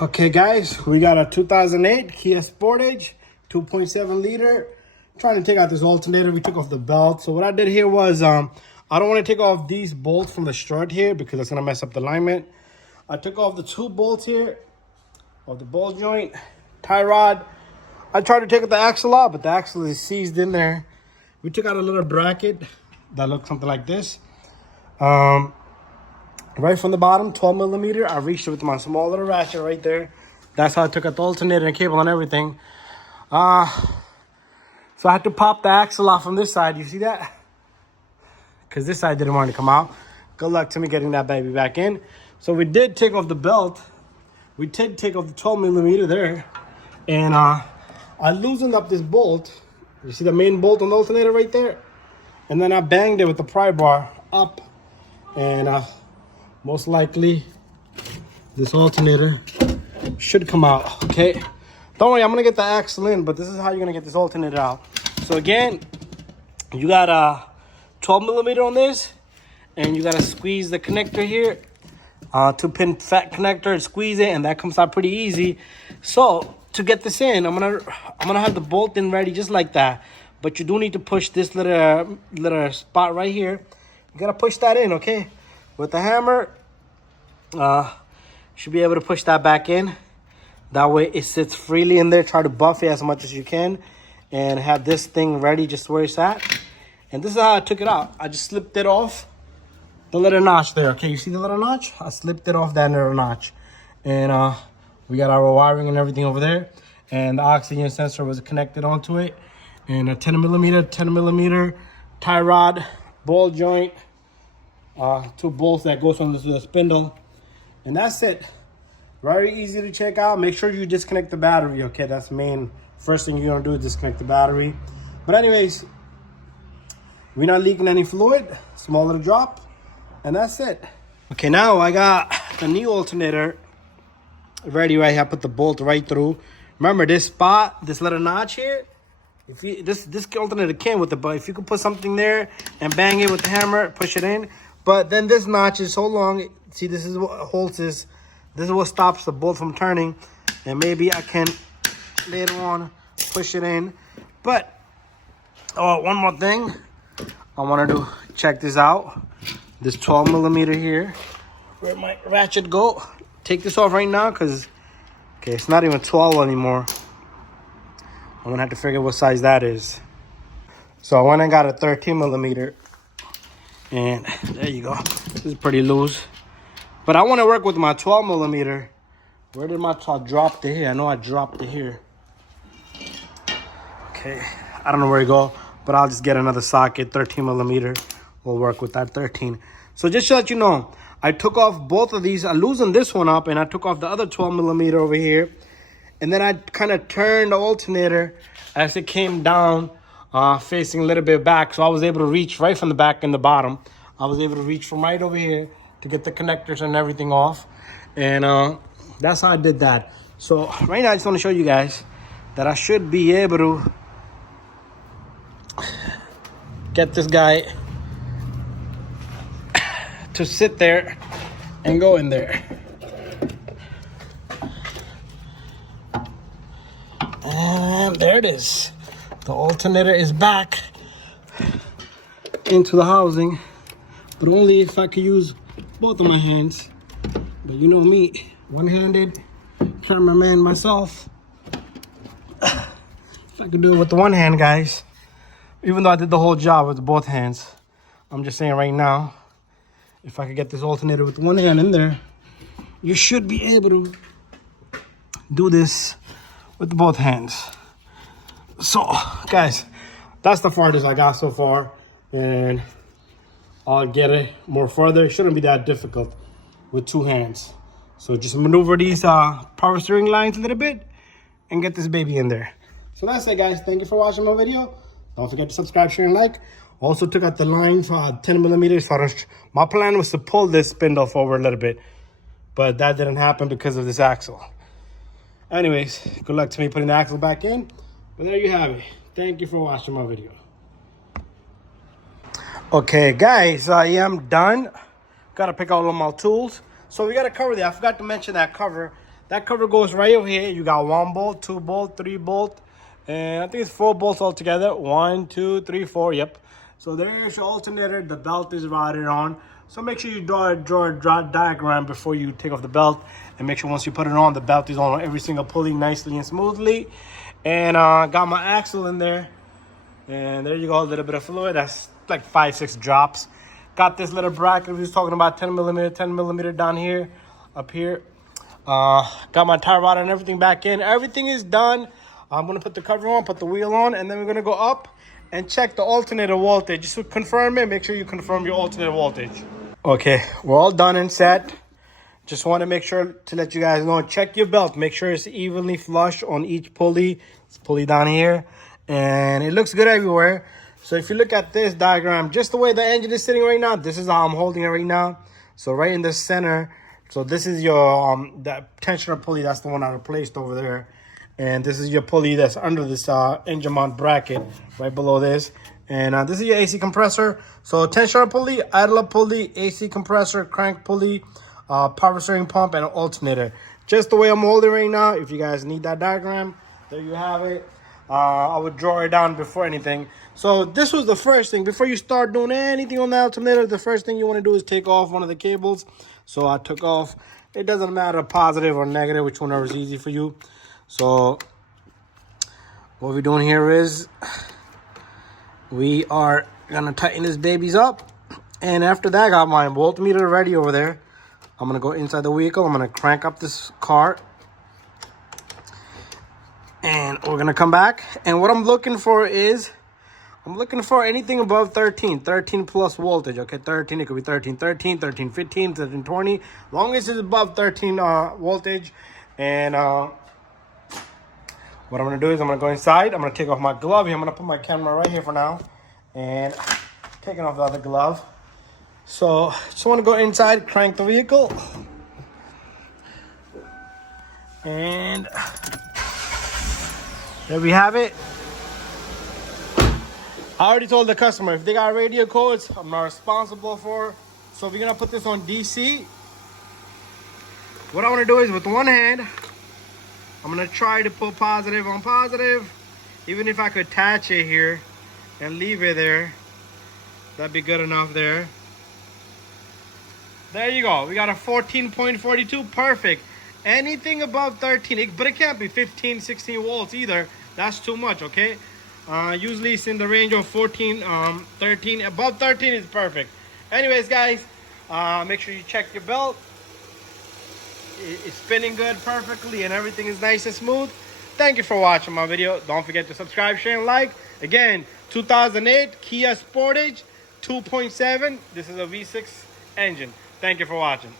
Okay, guys, we got a 2008 Kia Sportage, 2.7 liter. Trying to take out this alternator. We took off the belt. So what I did here was, I don't want to take off these bolts from the strut here because it's going to mess up the alignment. I took off the two bolts here of the ball joint, tie rod. I tried to take the axle out, but the axle is seized in there. We took out a little bracket that looks something like this. Right from the bottom, 12 millimeter. I reached it with my small little ratchet right there. That's how I took out the alternator and cable and everything. So I had to pop the axle off from this side. You see that? Because this side didn't want to come out. Good luck to me getting that baby back in. So we did take off the belt. We did take off the 12 millimeter there. And I loosened up this bolt. You see the main bolt on the alternator right there? And then I banged it with the pry bar up. And most likely this alternator should come out, okay? Don't worry, I'm gonna get the axle in, but this is how you're gonna get this alternator out. So again, you got a 12 millimeter on this, and you gotta squeeze the connector here, 2-pin fat connector, squeeze it, and that comes out pretty easy. So to get this in, I'm gonna have the bolt in ready just like that, but you do need to push this little spot right here. You gotta push that in, okay? With the hammer, should be able to push that back in. That way it sits freely in there. Try to buff it as much as you can and have this thing ready just where it's at. And this is how I took it out. I just slipped it off the little notch there. Okay, you see the little notch? I slipped it off that little notch. And we got our wiring and everything over there. And the oxygen sensor was connected onto it. And a 10 millimeter tie rod, ball joint, 2 bolts that goes on the spindle, and that's it. Very easy to check out. Make sure you disconnect the battery, okay? That's the main first thing you're gonna do is disconnect the battery. But anyways, we're not leaking any fluid. Small little drop, and that's it. Okay, now I got the new alternator ready right here. I put the bolt right through. Remember this spot, this little notch here, if you this alternator came with it, but if you could put something there and bang it with the hammer, push it in. But then this notch is so long. See, this is what holds this. This is what stops the bolt from turning. And maybe I can later on push it in. But one more thing. I wanted to check this out. This 12 millimeter here. Where my ratchet go? Take this off right now because, okay, it's not even 12 anymore. I'm going to have to figure what size that is. So I went and got a 13 millimeter. And there you go. This is pretty loose. But I want to work with my 12 millimeter. Where did my 12 drop it here? I know I dropped it here. Okay. I don't know where to go. But I'll just get another socket. 13 millimeter. We'll work with that 13. So just to let you know, I took off both of these. I loosened this one up. And I took off the other 12 millimeter over here. And then I kind of turned the alternator as it came down. Facing a little bit back, so I was able to reach right from the back and the bottom. I was able to reach from right over here to get the connectors and everything off, and that's how I did that. So right now I just want to show you guys that I should be able to get this guy to sit there and go in there. And there it is. The alternator is back into the housing, but only if I could use both of my hands. But you know me, one-handed cameraman myself. If I could do it with the one hand, guys, even though I did the whole job with both hands, I'm just saying right now, if I could get this alternator with one hand in there, you should be able to do this with both hands. So, guys, that's the farthest I got so far, and I'll get it more further. It shouldn't be that difficult with 2 hands. So just maneuver these power steering lines a little bit and get this baby in there. So that's it, guys. Thank you for watching my video. Don't forget to subscribe, share, and like. Also took out the line for 10 millimeters. My plan was to pull this spindle forward a little bit, but that didn't happen because of this axle. Anyways, good luck to me putting the axle back in. But there you have it. Thank you for watching my video. Okay, guys, I am done. Got to pick out all my tools. So we got to cover that. I forgot to mention that cover. That cover goes right over here. You got 1 bolt, 2 bolt, 3 bolt, and I think it's 4 bolts altogether. 1, 2, 3, 4. Yep. So there's your alternator. The belt is routed on. So make sure you draw a diagram before you take off the belt, and make sure once you put it on, the belt is on every single pulley nicely and smoothly. And got my axle in there, and there you go, a little bit of fluid. That's like 5-6 drops. Got this little bracket we was talking about, 10 millimeter down here, up here. Got my tie rod and everything back in. Everything is done. I'm gonna put the cover on, put the wheel on, and then we're gonna go up and check the alternator voltage. Just to confirm it, make sure you confirm your alternator voltage. Okay, we're all done and set. Just want to make sure to let you guys know, check your belt. Make sure it's evenly flush on each pulley. It's pulley down here, and it looks good everywhere. So if you look at this diagram, just the way the engine is sitting right now, this is how I'm holding it right now. So right in the center. So this is your that tensioner pulley. That's the one I replaced over there. And this is your pulley that's under this engine mount bracket right below this. And this is your AC compressor. So tensioner pulley, idler pulley, AC compressor, crank pulley, power steering pump, and an alternator. Just the way I'm holding right now. If you guys need that diagram, there you have it. I would draw it down before anything. So this was the first thing. Before you start doing anything on the alternator, the first thing you want to do is take off one of the cables. So I took off. It doesn't matter positive or negative, whichever is easy for you. So what we're doing here is we are gonna tighten this babies up. And after that, I got my voltmeter ready over there. I'm gonna go inside the vehicle. I'm gonna crank up this car. And we're gonna come back. And what I'm looking for is, I'm looking for anything above 13 plus voltage. Okay, 13, it could be 13, 15, 20. As long as it's above 13 voltage. And what I'm gonna do is I'm gonna go inside. I'm gonna take off my glove here. I'm gonna put my camera right here for now. And taking off the other glove. So just wanna go inside, crank the vehicle. And there we have it. I already told the customer, if they got radio codes, I'm not responsible for. So we're gonna put this on DC. What I wanna do is with one hand, I'm gonna try to put positive on positive. Even if I could attach it here and leave it there, that'd be good enough there. There you go, we got a 14.42, perfect. Anything above 13, but it can't be 15, 16 volts either. That's too much, okay? Usually it's in the range of 14, 13. Above 13 is perfect. Anyways, guys, make sure you check your belt. It's spinning good perfectly and everything is nice and smooth. Thank you for watching my video. Don't forget to subscribe, share, and like. Again, 2008 Kia Sportage 2.7. This is a V6 engine. Thank you for watching.